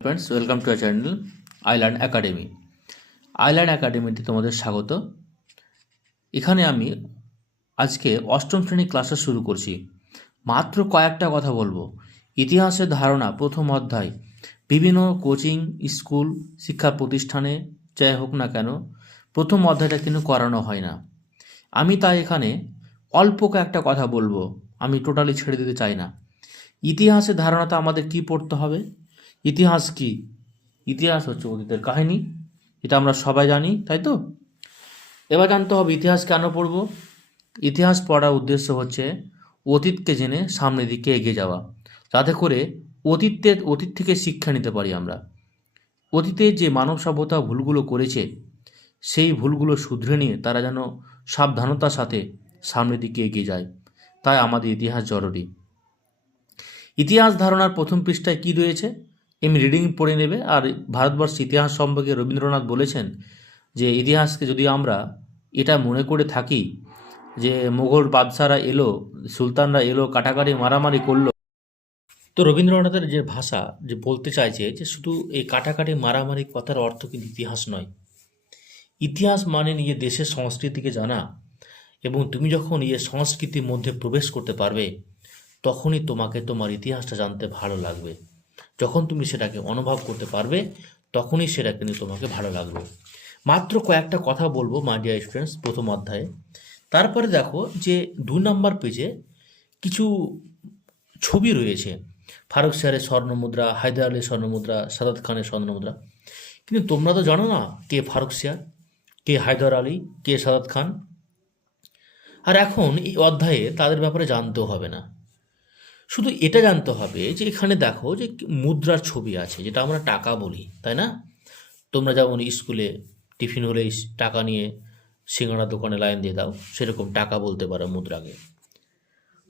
Friends, welcome to our channel Island Academy. Island একাডেমিতে তোমাদের স্বাগত। এখানে আমি আজকে অষ্টম শ্রেণী ক্লাসে শুরু করছি। মাত্র কয়েকটা কথা বলবো। ইতিহাসের ধারণা প্রথম অধ্যায়। বিভিন্ন কোচিং স্কুল শিক্ষা প্রতিষ্ঠানে যাই হোক না কেন প্রথম অধ্যায়টা কিন্তু করানো হয় না। আমি তাই এখানে অল্প কয়েকটা কথা বলবো, আমি টোটালি ছেড়ে দিতে চাই না। ইতিহাসের ধারণাটা আমাদের কি পড়তে হবে? ইতিহাস কি? ইতিহাস হচ্ছে অতীতের কাহিনী, এটা আমরা সবাই জানি, তাই তো? এবার জানতে হবে ইতিহাস কেন পড়ব। ইতিহাস পড়ার উদ্দেশ্য হচ্ছে অতীতকে জেনে সামনের দিকে এগিয়ে যাওয়া, যাতে করে অতীত থেকে শিক্ষা নিতে পারি আমরা। অতীতে যে মানব সভ্যতা ভুলগুলো করেছে সেই ভুলগুলো শুধরে নিয়ে তারা যেন সাবধানতার সাথে সামনের দিকে এগিয়ে যায়, তাই আমাদের ইতিহাস জরুরি। ইতিহাস ধারণার প্রথম পৃষ্ঠায় কি রয়েছে এমনি রিডিং পড়ে নেবে। আর ভারতবর্ষের ইতিহাস সম্পর্কে রবীন্দ্রনাথ বলেছেন যে ইতিহাসকে যদি আমরা এটা মনে করে থাকি যে মুঘল বাদশারা এলো, সুলতানরা এলো, কাটাকাটি মারামারি করলো, তো রবীন্দ্রনাথের যে ভাষা যে বলতে চাইছে যে শুধু এই কাটাকাটি মারামারি কথার অর্থ কিন্তু ইতিহাস নয়। ইতিহাস মানে নিজের দেশের সংস্কৃতিকে জানা, এবং তুমি যখন সংস্কৃতির মধ্যে প্রবেশ করতে পারবে তখনই তোমাকে তোমার ইতিহাসটা জানতে ভালো লাগবে। যখন তুমি সেটাকে অনুভব করতে পারবে তখনই সেটা কিন্তু তোমাকে ভালো লাগবে। মাত্র কয়েকটা কথা বলবো মাই ডিয়ার স্টুডেন্টস প্রথম অধ্যায়ে। তারপরে দেখো যে 2 নম্বর পেজে কিছু ছবি রয়েছে। ফারুক স্যারের স্বর্ণমুদ্রা, হায়দার আলীর স্বর্ণমুদ্রা, সাদাত খানের স্বর্ণমুদ্রা। কিন্তু তোমরা তো জানো না কে ফারুক স্যার, কে হায়দার আলী, কে সাদাত খান। আর এখন এই অধ্যায়ে তাদের ব্যাপারে জানতেও হবে না, শুধু এটা জানতে হবে যে এখানে দেখো যে মুদ্রার ছবি আছে, যেটা আমরা টাকা বলি, তাই না? তোমরা যেমন স্কুলে টিফিন হলে টাকা নিয়ে সিঙ্গাড়া দোকানে লাইন দিয়ে দাও, সেরকম টাকা বলতে পারো মুদ্রাকে।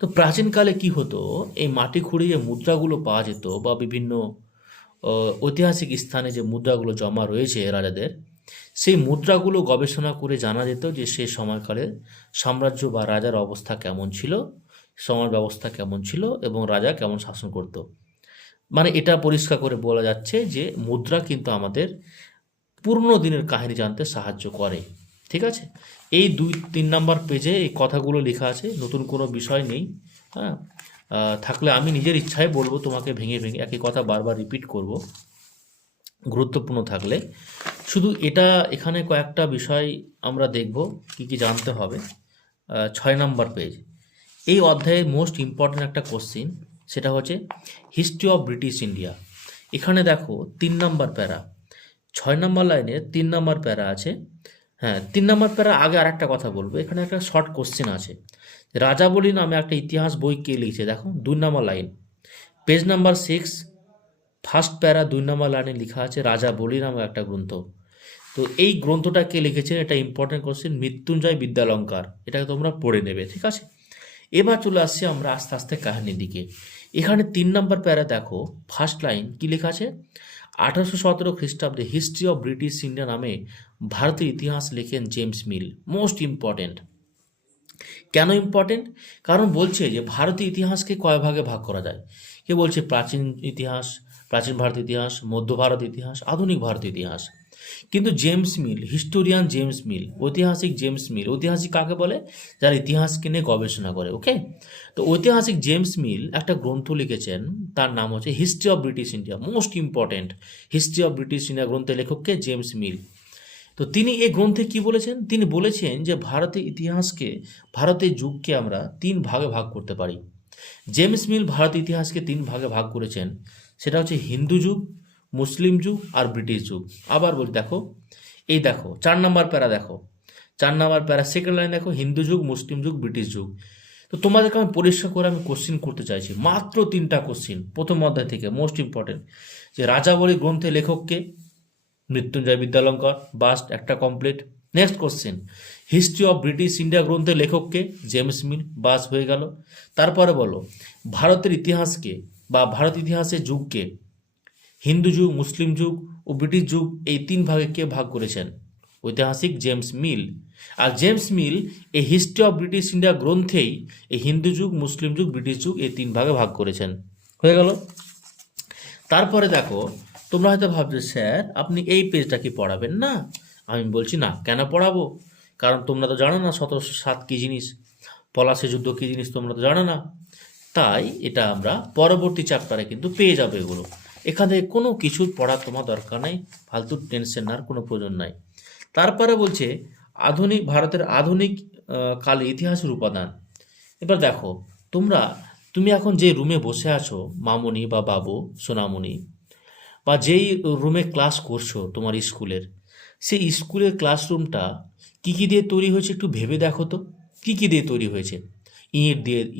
তো প্রাচীনকালে কি হতো, এই মাটি খুঁড়িয়ে মুদ্রাগুলো পাওয়া যেত, বা বিভিন্ন ঐতিহাসিক স্থানে যে মুদ্রাগুলো জমা রয়েছে রাজাদের, সেই মুদ্রাগুলো গবেষণা করে জানা যেত যে সেই সময়কালে সাম্রাজ্য বা রাজার অবস্থা কেমন ছিল, সমাজ ব্যবস্থা কেমন ছিল, এবং রাজা কেমন শাসন করত। মানে এটা পরিষ্কার করে বলা যাচ্ছে যে মুদ্রা কিন্তু আমাদের পুরনো দিনের কাহিনী জানতে সাহায্য করে। ঠিক আছে, এই 2-3 নম্বর পেজে এই কথাগুলো লেখা আছে, নতুন কোনো বিষয় নেই। হ্যাঁ, থাকলে আমি নিজের ইচ্ছায় বলবো, তোমাকে ভেঙে ভেঙে একই কথা বারবার রিপিট করব গুরুত্বপূর্ণ থাকলে। শুধু এটা এখানে কয়েকটা বিষয় আমরা দেখব কি কি জানতে হবে। 6 নম্বর পেজ, এই অধ্যায়ের মোস্ট ইম্পর্ট্যান্ট একটা কোশ্চিন, সেটা হচ্ছে হিস্ট্রি অফ ব্রিটিশ ইন্ডিয়া। এখানে দেখো 3 নম্বর প্যারা, 6 নম্বর লাইনে 3 নম্বর প্যারা আছে। হ্যাঁ, 3 নম্বর প্যারা আগে আর একটা কথা বলবো, এখানে একটা শর্ট কোশ্চেন আছে। রাজাবলী নামে একটা ইতিহাস বই কে লিখেছে? দেখো 2 নম্বর লাইন, পেজ নাম্বার 6, ফার্স্ট প্যারা 2 নম্বর লাইনে লেখা আছে রাজাবলী নামে একটা গ্রন্থ। তো এই গ্রন্থটা কে লিখেছেন, এটা ইম্পর্টেন্ট কোশ্চেন, মৃত্যুঞ্জয় বিদ্যালঙ্কার। এটাকে তোমরা পড়ে নেবে, ঠিক আছে? এবার চলে আসছি আমরা আস্তে আস্তে কাহিনীর দিকে। এখানে 3 নম্বর প্যারা দেখো, ফার্স্ট লাইন কি লেখা আছে, 1817 খ্রিস্টাব্দে হিস্ট্রি অফ ব্রিটিশ ইন্ডিয়া নামে ভারতের ইতিহাস লেখেন জেমস মিল। Most important. কেন ইম্পর্টেন্ট? কারণ বলছে যে ভারতীয় ইতিহাসকে কয় ভাগে ভাগ করা যায়। কে বলছে প্রাচীন ইতিহাস, প্রাচীন ভারত ইতিহাস, মধ্য ভারত ইতিহাস, আধুনিক ভারত ইতিহাস। কিন্তু James Mill, historian James Mill, ঐতিহাসিক জেমস মিল, ঐতিহাসিক কাকে বলে? যারা ইতিহাসকে নিয়ে গবেষণা করে। ওকে, তো ঐতিহাসিক জেমস মিল একটা গ্রন্থ লিখেছেন, তার নাম হচ্ছে history of British India. Most important, history of British India গ্রন্থের লেখককে জেমস মিল। তো তিনি এই গ্রন্থে কি বলেছেন? তিনি বলেছেন যে ভারতের ইতিহাসকে, ভারতের যুগকে আমরা 3 ভাগে ভাগ করতে পারি। জেমস মিল ভারতের ইতিহাসকে 3 ভাগে ভাগ করেছেন, সেটা হচ্ছে হিন্দু যুগ, মুসলিম যুগ আর ব্রিটিশ যুগ। আবার বলি, দেখো এই দেখো 4 নম্বর প্যারা, দেখো 4 নম্বর প্যারা সেকেন্ড লাইন দেখো, হিন্দু যুগ, মুসলিম যুগ, ব্রিটিশ যুগ। তো তোমাদেরকে আমি পরিষ্কার করে আমি কোশ্চিন করতে চাইছি, মাত্র 3টা কোশ্চিন প্রথম অধ্যায় থেকে, মোস্ট ইম্পর্টেন্ট। যে রাজাবলী গ্রন্থের লেখককে? মৃত্যুঞ্জয় বিদ্যালঙ্কর, বাস্ট, একটা complete. Next question, history of British India গ্রন্থের লেখককে? জেমস মিল, বাস হয়ে গেল। তারপরে বলো ভারতের ইতিহাসকে বা ভারত ইতিহাসের যুগকে হিন্দু যুগ, মুসলিম যুগ ও ব্রিটিশ যুগ, এই 3 ভাগে কে ভাগ করেছেন? ঐতিহাসিক জেমস মিল। আর জেমস মিল এই হিস্ট্রি অফ ব্রিটিশ ইন্ডিয়া গ্রন্থেই এই হিন্দু যুগ, মুসলিম যুগ, ব্রিটিশ যুগ এই 3 ভাগে ভাগ করেছেন। হয়ে গেল। তারপরে দেখো তোমরা হয়তো ভাবছো স্যার আপনি এই পেজটা কি পড়াবেন না? আমি বলছি না, কেন পড়াবো? কারণ তোমরা তো জানো না 1707 কী জিনিস, পলাশী যুদ্ধ কী জিনিস তোমরা তো জানো না। তাই এটা আমরা পরবর্তী চ্যাপ্টারে কিন্তু পেয়ে যাবে এগুলো। এখানে কোনো কিছু পড়ার তোমার দরকার নেই, ফালতু টেনশন নেওয়ার কোনো প্রয়োজন নাই। তারপরে বলছে আধুনিক ভারতের আধুনিক কালে ইতিহাসের উপাদান। এবার দেখো, তুমি এখন যে রুমে বসে আছো, মামুনি বা বাবু, সোনামণি, বা যেই রুমে ক্লাস করছো তোমার স্কুলের, সেই স্কুলের ক্লাসরুমটা কী কী দিয়ে তৈরি হয়েছে একটু ভেবে দেখো তো। কী কী দিয়ে তৈরি হয়েছে?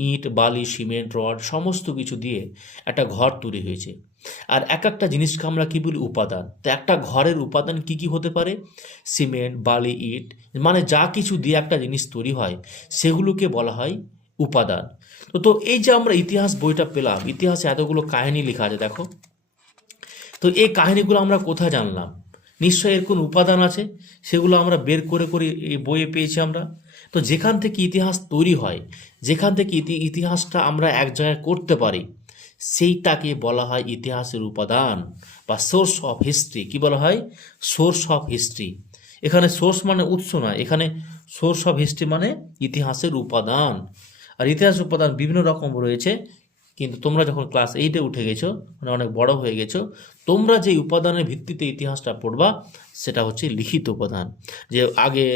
ইট, বালি, সিমেন্ট, রড সমস্ত কিছু দিয়ে একটা ঘর তৈরি হয়েছে। আর এক একটা জিনিসকে আমরা কী বলি? উপাদান। তো একটা ঘরের উপাদান কী কী হতে পারে? সিমেন্ট, বালি, ইট, মানে যা কিছু দিয়ে একটা জিনিস তৈরি হয় সেগুলোকে বলা হয় উপাদান। তো এই যে আমরা ইতিহাস বইটা পেলাম, ইতিহাসে এতগুলো কাহিনী লেখা আছে দেখো, তো এই কাহিনীগুলো আমরা কোথায় জানলাম? নিশ্চয়ই এর কোনো উপাদান আছে, সেগুলো আমরা বের করে করে এই বইয়ে পেয়েছি আমরা। তো যেখান থেকে ইতিহাস তৈরি হয়, যেখান থেকে ইতিহাসটা আমরা এক জায়গায় করতে পারি, সেইটাকে বলা হয় ইতিহাসের উপাদান বা সোর্স অফ হিস্ট্রি। কি বলা হয়? Source of history. এখানে সোর্স মানে উৎস না, এখানে সোর্স অফ হিস্ট্রি মানে ইতিহাসের উপাদান। আর ইতিহাসের উপাদান বিভিন্ন রকম রয়েছে, কিন্তু তোমরা যখন ক্লাস 8-এ উঠে গেছো, মানে অনেক বড় হয়ে গেছো, তোমরা যে উপাদানের ভিত্তিতে ইতিহাসটা পড়বা সেটা হচ্ছে লিখিত উপাদান। যে আগে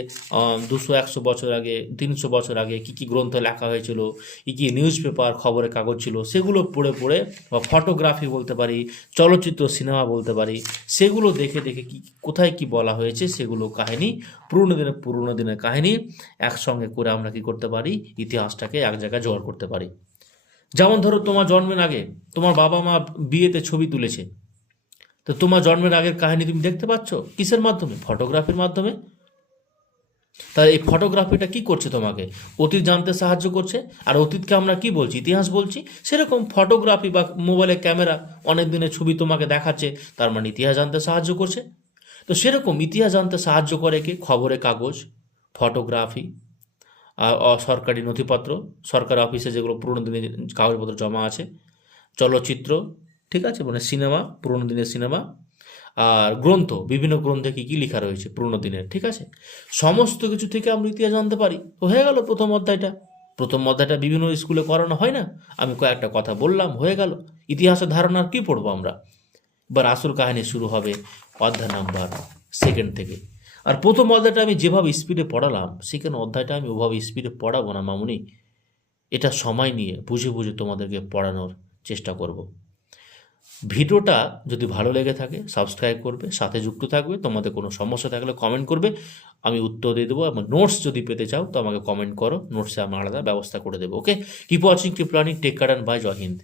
200-100 বছর আগে, 300 বছর আগে কী কী গ্রন্থ লেখা হয়েছিল, কী কী নিউজ পেপার, খবরের কাগজ ছিল, সেগুলো পড়ে পড়ে, বা ফটোগ্রাফি বলতে পারি, চলচ্চিত্র, সিনেমা বলতে পারি, সেগুলো দেখে দেখে কি কোথায় কি বলা হয়েছে সেগুলো কাহিনী, পুরনো দিনের কাহিনী একসঙ্গে করে আমরা কি করতে পারি? ইতিহাসটাকে এক জায়গায় জোগাড় করতে পারি। যেমন ধরো তোমার জন্মের আগে তোমার বাবা মা বিয়েতে ছবি তুলেছে, তো তোমার জন্মের আগের কাহিনী তুমি দেখতে পাচ্ছ কিসের মাধ্যমে? ফটোগ্রাফির মাধ্যমে। তাহলে এই ফটোগ্রাফিটা কি করছে? তোমাকে অতীত জানতে সাহায্য করছে। আর অতীতকে আমরা কি বলছি? ইতিহাস বলছি। সেরকম ফটোগ্রাফি বা মোবাইলে ক্যামেরা অনেক দিনের ছবি তোমাকে দেখাচ্ছে, তার মানে ইতিহাস জানতে সাহায্য করছে। তো সেরকম ইতিহাস জানতে সাহায্য করে কি? খবরের কাগজ, ফটোগ্রাফি, সরকারি নথিপত্র, সরকারি অফিসে যেগুলো পুরোনো দিনের কাগজপত্র জমা আছে, চলচ্চিত্র, ঠিক আছে, মানে সিনেমা, পুরোনো দিনের সিনেমা, আর গ্রন্থ, বিভিন্ন গ্রন্থে কী কী লেখা রয়েছে পুরোনো দিনের, ঠিক আছে, সমস্ত কিছু থেকে আমরা ইতিহাস জানতে পারি। তো হয়ে গেল প্রথম অধ্যায়টা। প্রথম অধ্যায়টা বিভিন্ন স্কুলে করানো হয় না? আমি কয়েকটা কথা বললাম, হয়ে গেল। ইতিহাসের ধারণার কী পড়বো আমরা? এবার আসল কাহিনী শুরু হবে অধ্যায় নাম্বার 2 থেকে। আর প্রথম অধ্যায়টা আমি যেভাবে স্পিডে পড়ালাম, সেখানে অধ্যায়টা আমি ওভাবে স্পিডে পড়াবো না মামুনি। এটা সময় নিয়ে বুঝে বুঝে তোমাদেরকে পড়ানোর চেষ্টা করব। ভিডিওটা যদি ভালো লেগে থাকে সাবস্ক্রাইব করবে, সাথে যুক্ত থাকবে। তোমাদের কোনো সমস্যা থাকলে কমেন্ট করবে, আমি উত্তর দিয়ে দেবো। এবং নোটস যদি পেতে চাও তো আমাকে কমেন্ট করো, নোটসে আমি আলাদা ব্যবস্থা করে দেবো। Okay, keep watching, keep learning, take care and bye. জয় হিন্দ।